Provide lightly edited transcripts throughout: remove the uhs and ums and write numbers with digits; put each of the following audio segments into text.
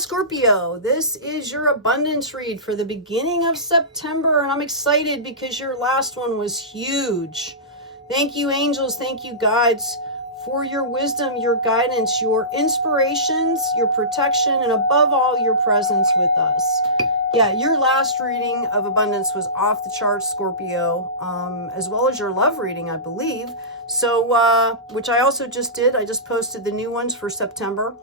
Scorpio, this is your abundance read for the beginning of September, and I'm excited because your last one was huge. Thank you, angels. Thank you, guides, for your wisdom, your guidance, your inspirations, your protection, and above all, your presence with us. Yeah, your last reading of abundance was off the charts, Scorpio, as well as your love reading, I believe. So, which I also just did. I just posted the new ones for September.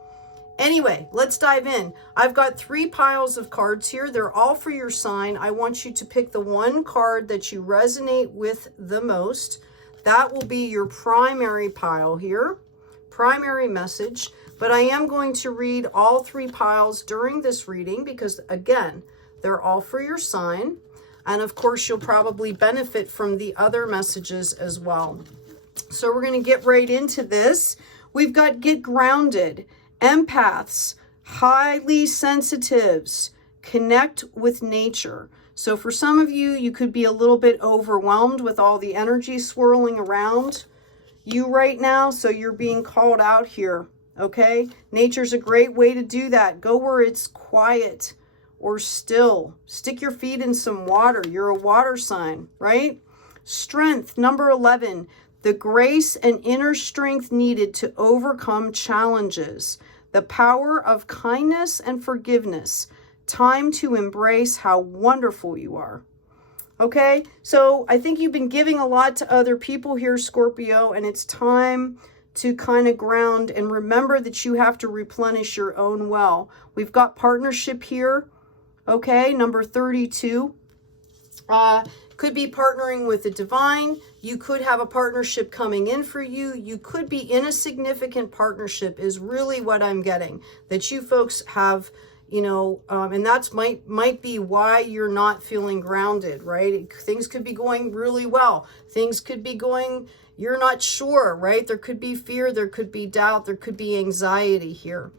Anyway, let's dive in. I've got 3 piles of cards here. They're all for your sign. I want you to pick the one card that you resonate with the most. That will be your primary pile here, primary message. But I am going to read all 3 piles during this reading because, again, they're all for your sign. And of course, you'll probably benefit from the other messages as well. So we're going to get right into this. We've got get grounded. Empaths, highly sensitives, connect with nature. So for some of you, you could be a little bit overwhelmed with all the energy swirling around you right now. So you're being called out here, okay? Nature's a great way to do that. Go where it's quiet or still. Stick your feet in some water. You're a water sign, right? Strength, number 11. The grace and inner strength needed to overcome challenges. The power of kindness and forgiveness. Time to embrace how wonderful you are. Okay, so I think you've been giving a lot to other people here, Scorpio, and it's time to kind of ground and remember that you have to replenish your own well. We've got partnership here, okay, number 32. Could be partnering with the divine. You could have a partnership coming in for you. You could be in a significant partnership is really what I'm getting. That you folks have, you know, and that's might be why you're not feeling grounded, right? Things could be going really well. Things could be going, you're not sure, right? There could be fear, there could be doubt, there could be anxiety here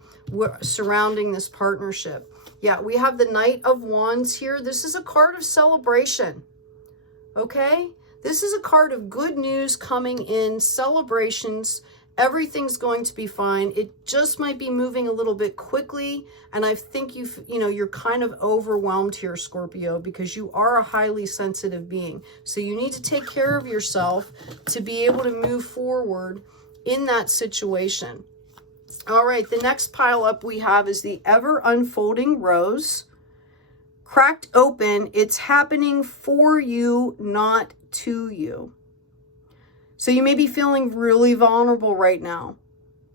surrounding this partnership. Yeah, we have the Knight of Wands here. This is a card of celebration. Okay, this is a card of good news coming in, celebrations, everything's going to be fine. It just might be moving a little bit quickly, and I think you're kind of overwhelmed here, Scorpio, because you are a highly sensitive being. So you need to take care of yourself to be able to move forward in that situation. All right, the next pile up we have is the ever unfolding rose. Cracked open, it's happening for you, not to you. So you may be feeling really vulnerable right now,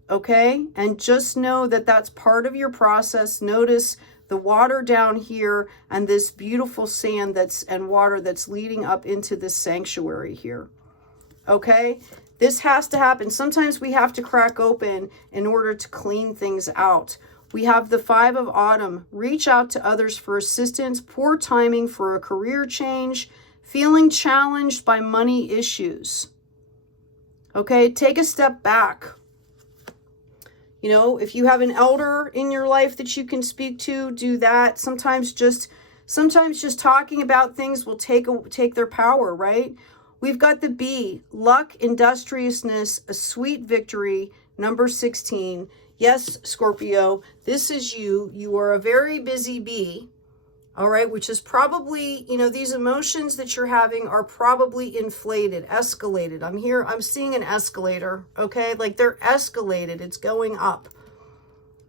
okay? And just know that that's part of your process. Notice the water down here and this beautiful sand and water that's leading up into this sanctuary here, okay? This has to happen. Sometimes we have to crack open in order to clean things out. We have the 5 of Autumn. Reach out to others for assistance. Poor timing for a career change. Feeling challenged by money issues. Okay, take a step back. You know, if you have an elder in your life that you can speak to, do that. Sometimes just talking about things will take their power, right? We've got the B. Luck, industriousness, a sweet victory. Number 16. Yes, Scorpio, this is you. You are a very busy bee, all right, which is probably, you know, these emotions that you're having are probably inflated, escalated. I'm seeing an escalator, okay? Like they're escalated. It's going up,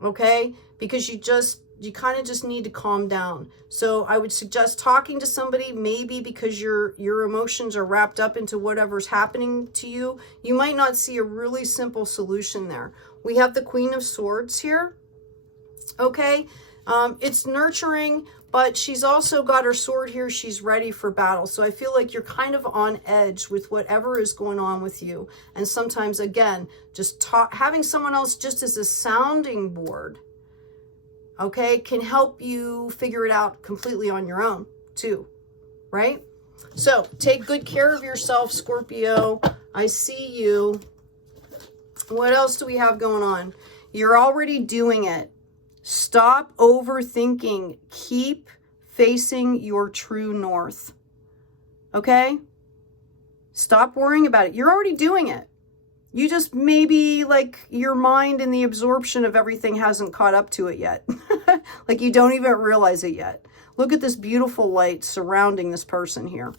okay? Because you kind of just need to calm down. So I would suggest talking to somebody, maybe because your emotions are wrapped up into whatever's happening to you. You might not see a really simple solution there. We have the Queen of Swords here, okay? It's nurturing, but she's also got her sword here. She's ready for battle. So I feel like you're kind of on edge with whatever is going on with you. And sometimes, again, just having someone else just as a sounding board, okay, can help you figure it out completely on your own too, right? So take good care of yourself, Scorpio. I see you. What else do we have going on? You're already doing it. Stop overthinking. Keep facing your true north. Okay? Stop worrying about it. You're already doing it. You just maybe like your mind and the absorption of everything hasn't caught up to it yet. Like you don't even realize it yet. Look at this beautiful light surrounding this person here.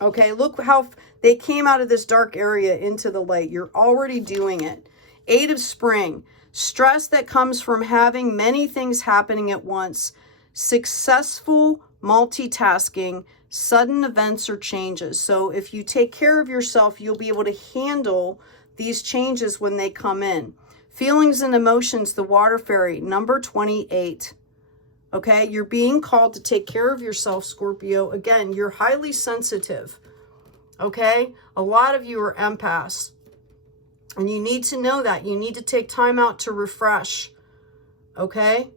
Okay, look how they came out of this dark area into the light. You're already doing it. 8 of Spring. Stress that comes from having many things happening at once. Successful multitasking. Sudden events or changes. So if you take care of yourself, you'll be able to handle these changes when they come in. Feelings and emotions, the water fairy, number 28. Okay, you're being called to take care of yourself, Scorpio. Again, you're highly sensitive. Okay, a lot of you are empaths. And you need to know that. You need to take time out to refresh. Okay?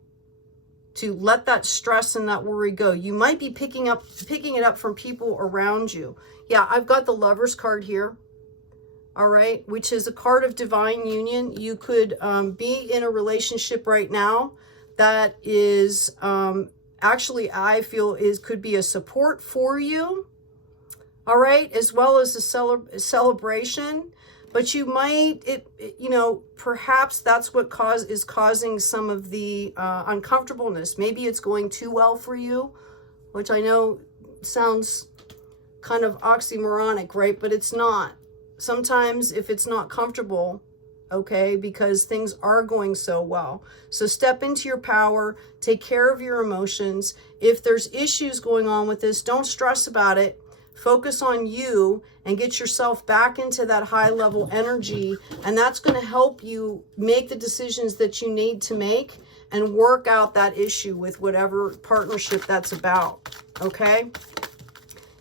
To let that stress and that worry go. You might be picking it up from people around you. Yeah, I've got the Lovers card here. All right, which is a card of divine union. You could be in a relationship right now that is actually, I feel, could be a support for you. All right, as well as a celebration. But you might, you know, perhaps that's what is causing some of the uncomfortableness. Maybe it's going too well for you, which I know sounds kind of oxymoronic, right? But it's not. Sometimes if it's not comfortable, okay, because things are going so well. So step into your power, take care of your emotions. If there's issues going on with this, don't stress about it. Focus on you and get yourself back into that high level energy. And that's going to help you make the decisions that you need to make and work out that issue with whatever partnership that's about. Okay?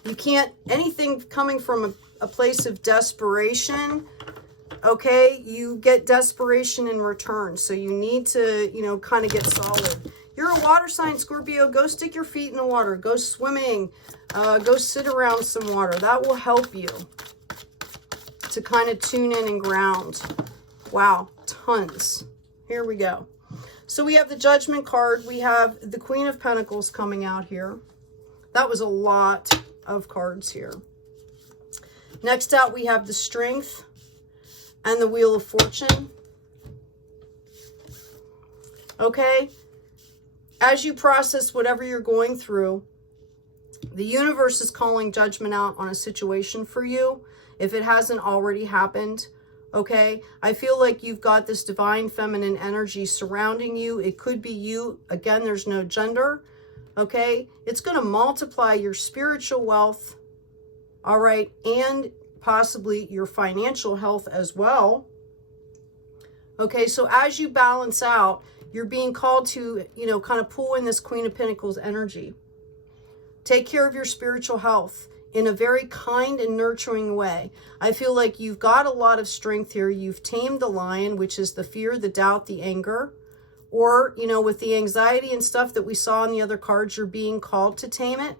You can't, anything coming from a place of desperation, okay, you get desperation in return. So you need to, you know, kind of get solid. You're a water sign, Scorpio. Go stick your feet in the water. Go swimming. Go sit around some water. That will help you to kind of tune in and ground. Wow, tons. Here we go. So we have the Judgment card. We have the Queen of Pentacles coming out here. That was a lot of cards here. Next out, we have the Strength and the Wheel of Fortune. Okay? As you process whatever you're going through, the universe is calling judgment out on a situation for you if it hasn't already happened. Okay, I feel like you've got this divine feminine energy surrounding you. It could be you. Again, there's no gender. Okay, it's going to multiply your spiritual wealth. All right, and possibly your financial health as well. Okay, so as you balance out, you're being called to, you know, kind of pull in this Queen of Pentacles energy. Take care of your spiritual health in a very kind and nurturing way. I feel like you've got a lot of strength here. You've tamed the lion, which is the fear, the doubt, the anger. Or, you know, with the anxiety and stuff that we saw in the other cards, you're being called to tame it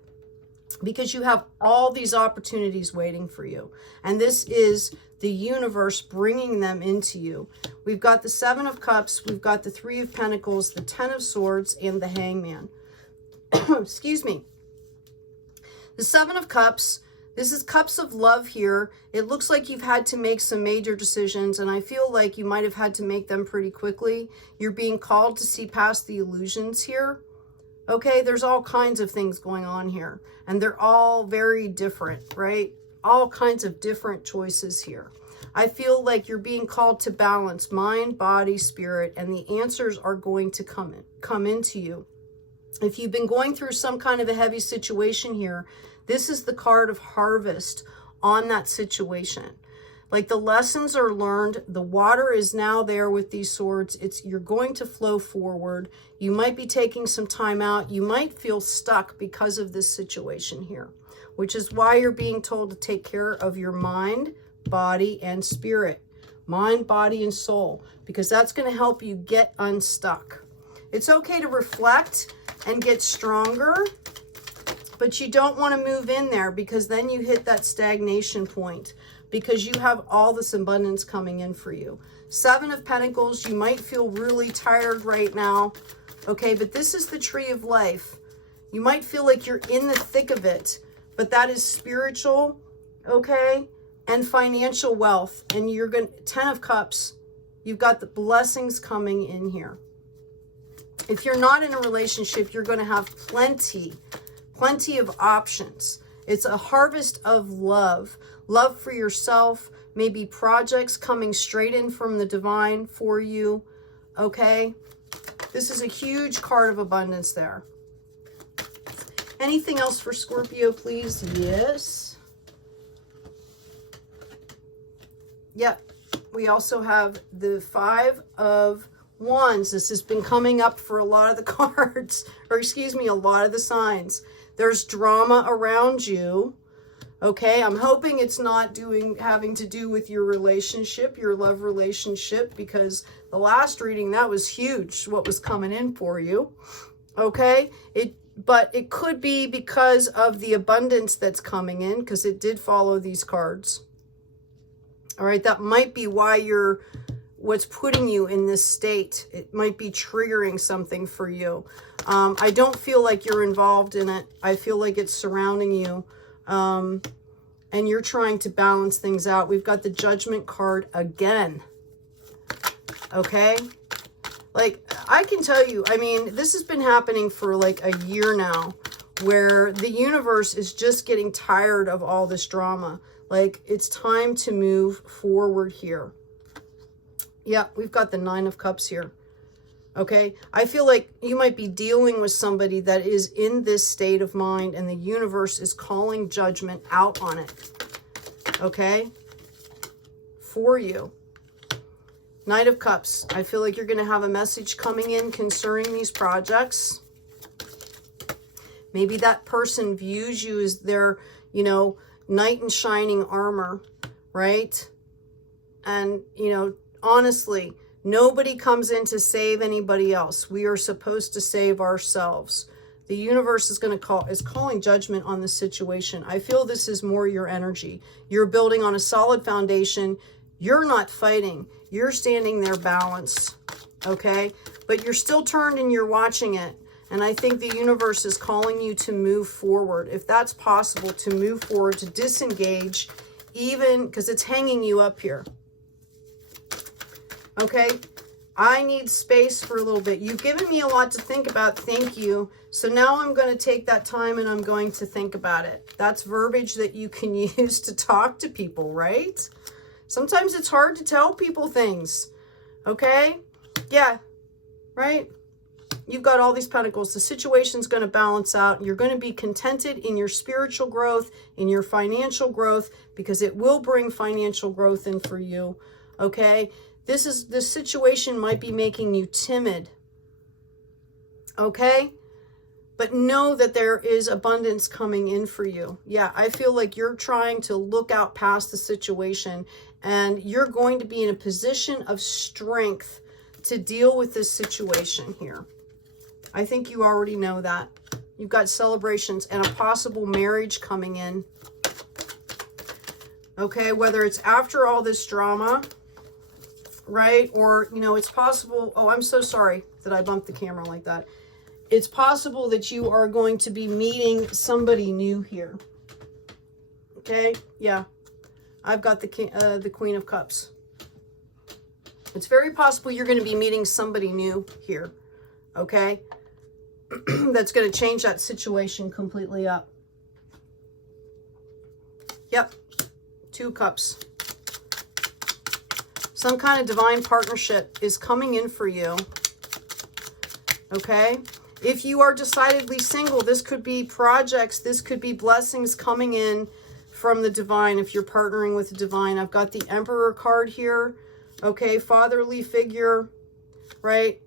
because you have all these opportunities waiting for you. And this is the universe bringing them into you. We've got the 7 of Cups, we've got the 3 of Pentacles, the 10 of Swords, and the Hangman. Excuse me. The 7 of Cups, this is cups of love here. It looks like you've had to make some major decisions, and I feel like you might have had to make them pretty quickly. You're being called to see past the illusions here. Okay, there's all kinds of things going on here, and they're all very different, right? All kinds of different choices here. I feel like you're being called to balance mind, body, spirit, and the answers are going to come into you. If you've been going through some kind of a heavy situation here, this is the card of harvest on that situation. Like the lessons are learned, the water is now there with these swords. You're going to flow forward. You might be taking some time out. You might feel stuck because of this situation here, which is why you're being told to take care of your mind, body, and spirit. Mind, body, and soul, because that's going to help you get unstuck. It's okay to reflect and get stronger, but you don't want to move in there because then you hit that stagnation point because you have all this abundance coming in for you. 7 of Pentacles, you might feel really tired right now, okay, but this is the tree of life. You might feel like you're in the thick of it, but that is spiritual, okay, and financial wealth. And you're going to, 10 of Cups, you've got the blessings coming in here. If you're not in a relationship, you're going to have plenty of options. It's a harvest of love for yourself, maybe projects coming straight in from the divine for you. Okay, this is a huge card of abundance there. Anything else for Scorpio, please? Yes. Yep. We also have the 5 of Wands. This has been coming up for a lot of the cards, or excuse me, a lot of the signs. There's drama around you. Okay, I'm hoping it's not having to do with your relationship, your love relationship, because the last reading, that was huge, what was coming in for you. Okay, but it could be because of the abundance that's coming in, because it did follow these cards. All right, that might be why what's putting you in this state. It might be triggering something for you. I don't feel like you're involved in it. I feel like it's surrounding you. And you're trying to balance things out. We've got the Judgment card again. Okay? Like, I can tell you, I mean, this has been happening for like a year now, where the universe is just getting tired of all this drama. Like, it's time to move forward here. Yeah, we've got the 9 of Cups here. Okay, I feel like you might be dealing with somebody that is in this state of mind, and the universe is calling judgment out on it. Okay, for you. Knight of Cups. I feel like you're going to have a message coming in concerning these projects. Maybe that person views you as their, you know, knight in shining armor, right? And, you know, honestly, nobody comes in to save anybody else. We are supposed to save ourselves. The universe is calling judgment on the situation. I feel this is more your energy. You're building on a solid foundation. You're not fighting. You're standing there balanced, okay? But you're still turned and you're watching it. And I think the universe is calling you to move forward. If that's possible, to move forward, to disengage, even because it's hanging you up here. Okay, I need space for a little bit. You've given me a lot to think about. Thank you. So now I'm going to take that time and I'm going to think about it. That's verbiage that you can use to talk to people, right? Sometimes it's hard to tell people things. Okay? Yeah, right? You've got all these pentacles. The situation's going to balance out. You're going to be contented in your spiritual growth, in your financial growth, because it will bring financial growth in for you. Okay? This situation might be making you timid, okay? But know that there is abundance coming in for you. Yeah, I feel like you're trying to look out past the situation, and you're going to be in a position of strength to deal with this situation here. I think you already know that. You've got celebrations and a possible marriage coming in. Okay, whether it's after all this drama, right? Or, you know, it's possible. Oh, I'm so sorry that I bumped the camera like that. It's possible that you are going to be meeting somebody new here. Okay. Yeah. I've got the Queen of Cups. It's very possible you're going to be meeting somebody new here. Okay. That's going to change that situation completely up. Yep. 2 cups. Some kind of divine partnership is coming in for you. Okay? If you are decidedly single, this could be projects. This could be blessings coming in from the divine if you're partnering with the divine. I've got the Emperor card here. Okay, fatherly figure, right?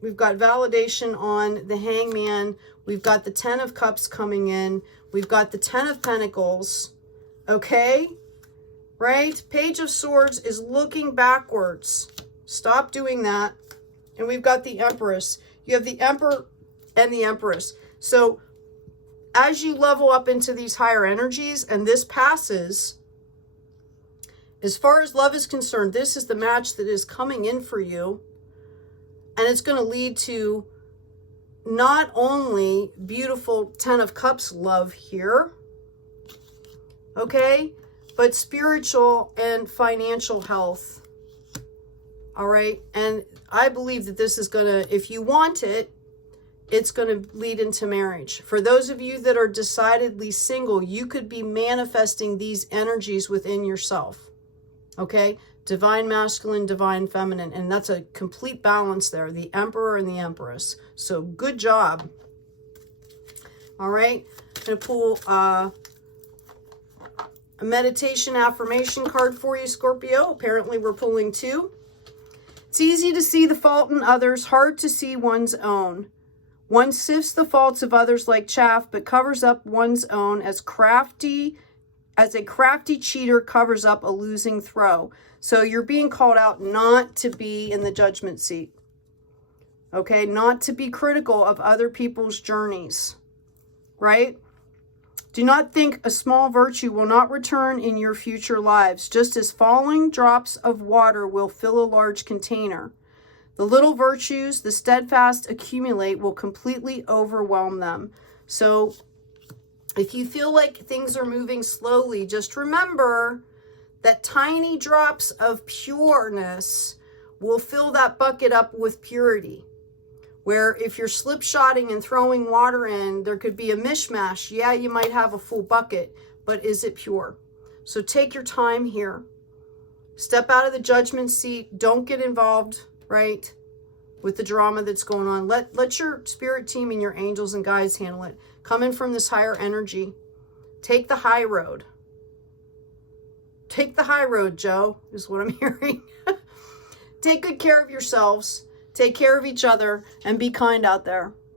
We've got validation on the Hangman. We've got the 10 of Cups coming in. We've got the 10 of Pentacles. Okay? Right? Page of Swords is looking backwards. Stop doing that. And we've got the Empress. You have the Emperor and the Empress. So as you level up into these higher energies and this passes, as far as love is concerned, this is the match that is coming in for you. And it's going to lead to not only beautiful 10 of Cups love here, okay, but spiritual and financial health. All right. And I believe that this is going to, if you want it, it's going to lead into marriage. For those of you that are decidedly single, you could be manifesting these energies within yourself. Okay? Divine masculine, divine feminine. And that's a complete balance there. The Emperor and the Empress. So good job. All right? I'm going to pull a meditation affirmation card for you, Scorpio. Apparently we're pulling 2. It's easy to see the fault in others, hard to see one's own. One sifts the faults of others like chaff, but covers up one's own as a crafty cheater covers up a losing throw. So you're being called out not to be in the judgment seat. Okay? Not to be critical of other people's journeys. Right? Do not think a small virtue will not return in your future lives, just as falling drops of water will fill a large container. The little virtues the steadfast accumulate will completely overwhelm them. So if you feel like things are moving slowly, just remember that tiny drops of pureness will fill that bucket up with purity. Where if you're slipshotting and throwing water in, there could be a mishmash. Yeah, you might have a full bucket, but is it pure? So take your time here. Step out of the judgment seat. Don't get involved, right, with the drama that's going on. Let your spirit team and your angels and guides handle it. Coming from this higher energy. Take the high road. Take the high road, Joe, is what I'm hearing. Take good care of yourselves. Take care of each other and be kind out there.